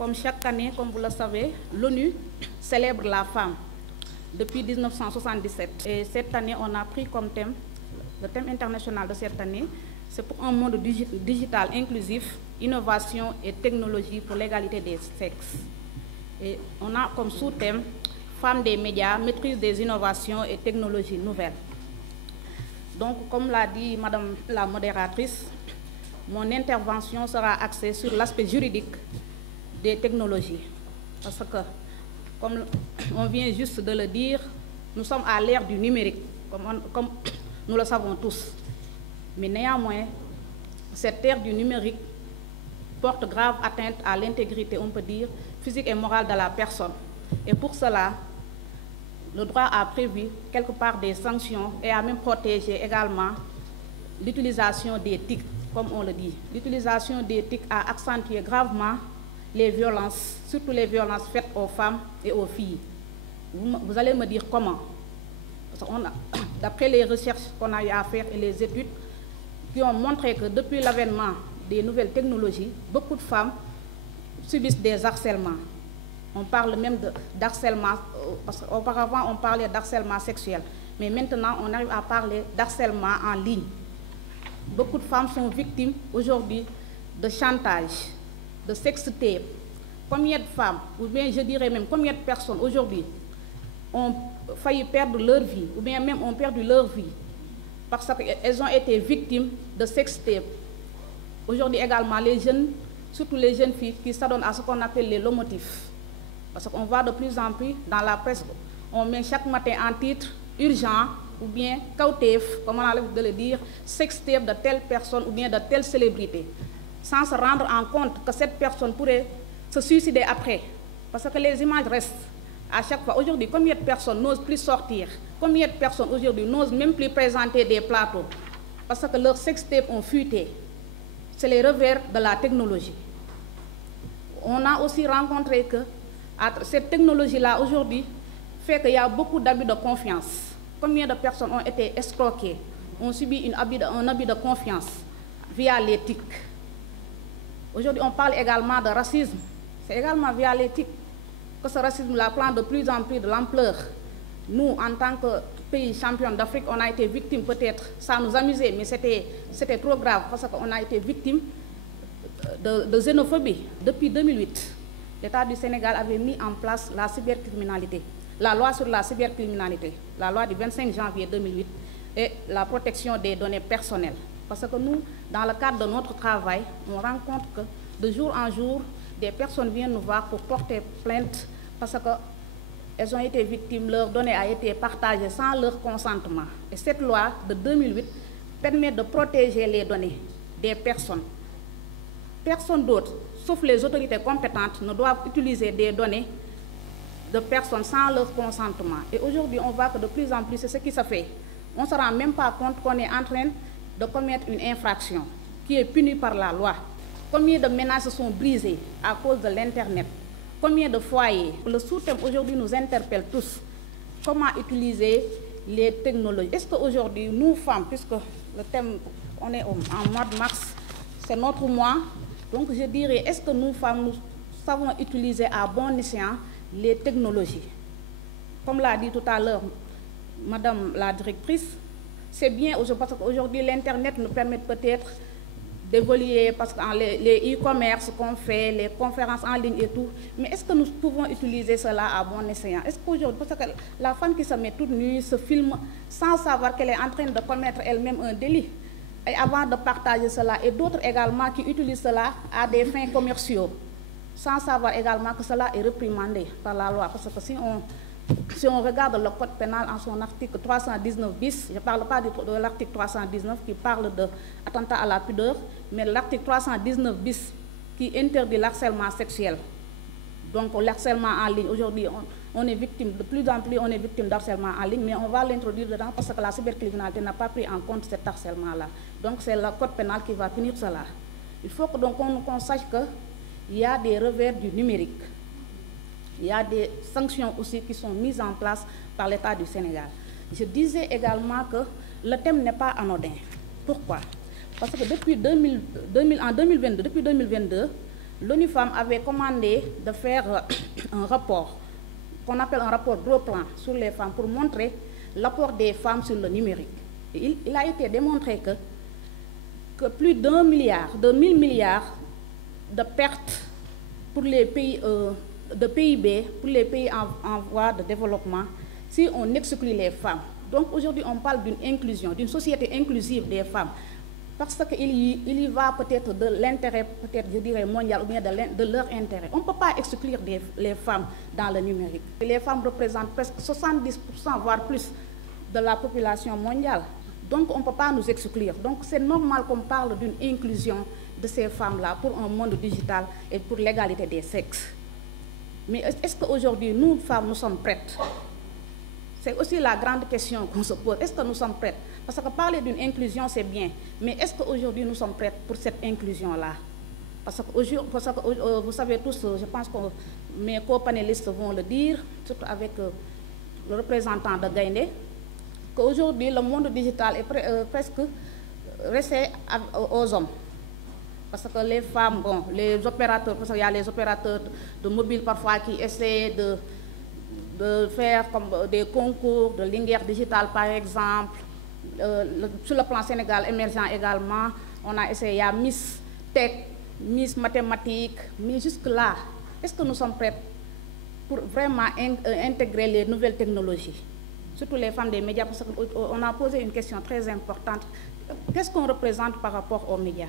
Comme chaque année, comme vous le savez, l'ONU célèbre la femme depuis 1977. Et cette année, on a pris comme thème, le thème international de cette année, c'est pour un monde digital inclusif, innovation et technologie pour l'égalité des sexes. Et on a comme sous-thème femmes des médias, maîtrise des innovations et technologies nouvelles. Donc, comme l'a dit Madame la modératrice, mon intervention sera axée sur l'aspect juridique des technologies. Parce que, comme on vient juste de le dire, nous sommes à l'ère du numérique, comme nous le savons tous. Mais néanmoins, cette ère du numérique porte grave atteinte à l'intégrité, on peut dire, physique et morale de la personne. Et pour cela, le droit a prévu quelque part des sanctions et a même protégé également l'utilisation des TIC, comme on le dit. L'utilisation des TIC a accentué gravement les violences, surtout les violences faites aux femmes et aux filles. Vous allez me dire comment? D'après les recherches qu'on a eu à faire et les études qui ont montré que depuis l'avènement des nouvelles technologies, beaucoup de femmes subissent des harcèlements. On parle même d'harcèlement, parce qu'auparavant on parlait d'harcèlement sexuel, mais maintenant on arrive à parler d'harcèlement en ligne. Beaucoup de femmes sont victimes aujourd'hui de chantage, de sextape. Combien de femmes, ou bien je dirais même combien de personnes aujourd'hui ont failli perdre leur vie, ou bien même ont perdu leur vie, parce qu'elles ont été victimes de sextape. Aujourd'hui également, les jeunes, surtout les jeunes filles qui s'adonnent à ce qu'on appelle les lomotifs. Parce qu'on voit de plus en plus dans la presse, on met chaque matin en titre urgent ou bien cautef, comme on a l'habitude de le dire, sextape de telle personne ou bien de telle célébrité, sans se rendre en compte que cette personne pourrait se suicider après. Parce que les images restent à chaque fois. Aujourd'hui, combien de personnes n'osent plus sortir? Combien de personnes aujourd'hui n'osent même plus présenter des plateaux? Parce que leurs sextapes ont fuité. C'est les revers de la technologie. On a aussi rencontré que cette technologie-là, aujourd'hui, fait qu'il y a beaucoup d'abus de confiance. Combien de personnes ont été escroquées, ont subi un abus de confiance via l'éthique? Aujourd'hui, on parle également de racisme. C'est également via l'éthique que ce racisme-là prend de plus en plus de l'ampleur. Nous, en tant que pays champion d'Afrique, on a été victime peut-être, ça nous amusait, mais c'était trop grave parce qu'on a été victime de xénophobie depuis 2008. L'État du Sénégal avait mis en place la cybercriminalité, la loi sur la cybercriminalité, la loi du 25 janvier 2008 et la protection des données personnelles. Parce que nous, dans le cadre de notre travail, on rencontre que de jour en jour, des personnes viennent nous voir pour porter plainte parce qu'elles ont été victimes, leurs données ont été partagées sans leur consentement. Et cette loi de 2008 permet de protéger les données des personnes. Personne d'autre, sauf les autorités compétentes, ne doivent utiliser des données de personnes sans leur consentement. Et aujourd'hui, on voit que de plus en plus, c'est ce qui se fait. On ne se rend même pas compte qu'on est en train de commettre une infraction qui est punie par la loi. Combien de ménages se sont brisés à cause de l'Internet? Combien de foyers? Le sous-thème aujourd'hui nous interpelle tous. Comment utiliser les technologies? Est-ce qu'aujourd'hui, nous femmes, puisque le thème, on est en mois de mars, c'est notre mois, donc je dirais, est-ce que nous femmes, nous savons utiliser à bon escient les technologies? Comme l'a dit tout à l'heure Madame la directrice, c'est bien parce qu'aujourd'hui l'Internet nous permet peut-être d'évoluer parce que les e-commerce qu'on fait, les conférences en ligne et tout, mais est-ce que nous pouvons utiliser cela à bon escient? Est-ce qu'aujourd'hui, parce que la femme qui se met toute nue, se filme sans savoir qu'elle est en train de commettre elle-même un délit, et avant de partager cela, et d'autres également qui utilisent cela à des fins commerciaux, sans savoir également que cela est réprimandé par la loi, parce que si on regarde le code pénal en son article 319 bis, je ne parle pas de l'article 319 qui parle d'attentat à la pudeur, mais l'article 319 bis qui interdit l'harcèlement sexuel. Donc l'harcèlement en ligne, aujourd'hui on est victime, de plus en plus on est victime d'harcèlement en ligne, mais on va l'introduire dedans parce que la cybercriminalité n'a pas pris en compte cet harcèlement-là. Donc c'est le code pénal qui va punir cela. Il faut qu'on sache qu'il y a des revers du numérique. Il y a des sanctions aussi qui sont mises en place par l'État du Sénégal. Je disais également que le thème n'est pas anodin. Pourquoi? Parce que depuis 2022, l'ONU Femmes avait commandé de faire un rapport, qu'on appelle un rapport gros plan sur les femmes, pour montrer l'apport des femmes sur le numérique. Et il a été démontré que plus d'1 milliard, de 1000 milliards de pertes pour les pays de PIB, pour les pays en voie de développement, si on exclut les femmes. Donc aujourd'hui, on parle d'une inclusion, d'une société inclusive des femmes, parce qu'il y va peut-être de l'intérêt, peut-être je dirais mondial, ou bien de leur intérêt. On ne peut pas exclure les femmes dans le numérique. Les femmes représentent presque 70%, voire plus, de la population mondiale. Donc on ne peut pas nous exclure. Donc c'est normal qu'on parle d'une inclusion de ces femmes-là pour un monde digital et pour l'égalité des sexes. Mais est-ce qu'aujourd'hui, nous, femmes, nous sommes prêtes? C'est aussi la grande question qu'on se pose. Est-ce que nous sommes prêtes? Parce que parler d'une inclusion, c'est bien. Mais est-ce qu'aujourd'hui, nous sommes prêtes pour cette inclusion-là? Parce que vous savez tous, je pense que mes co-panélistes vont le dire, surtout avec le représentant de Gaïndé, qu'aujourd'hui, le monde digital est presque resté aux hommes. Parce que les femmes, bon, les opérateurs, parce qu'il y a les opérateurs de mobile parfois qui essaient de faire comme des concours de Linguère digitale par exemple. Sur le plan Sénégal émergent également, on a essayé, il y a Miss Tech, Miss Mathématiques, mais jusque-là, est-ce que nous sommes prêts pour vraiment intégrer les nouvelles technologies? Surtout les femmes des médias, parce qu'on a posé une question très importante. Qu'est-ce qu'on représente par rapport aux médias?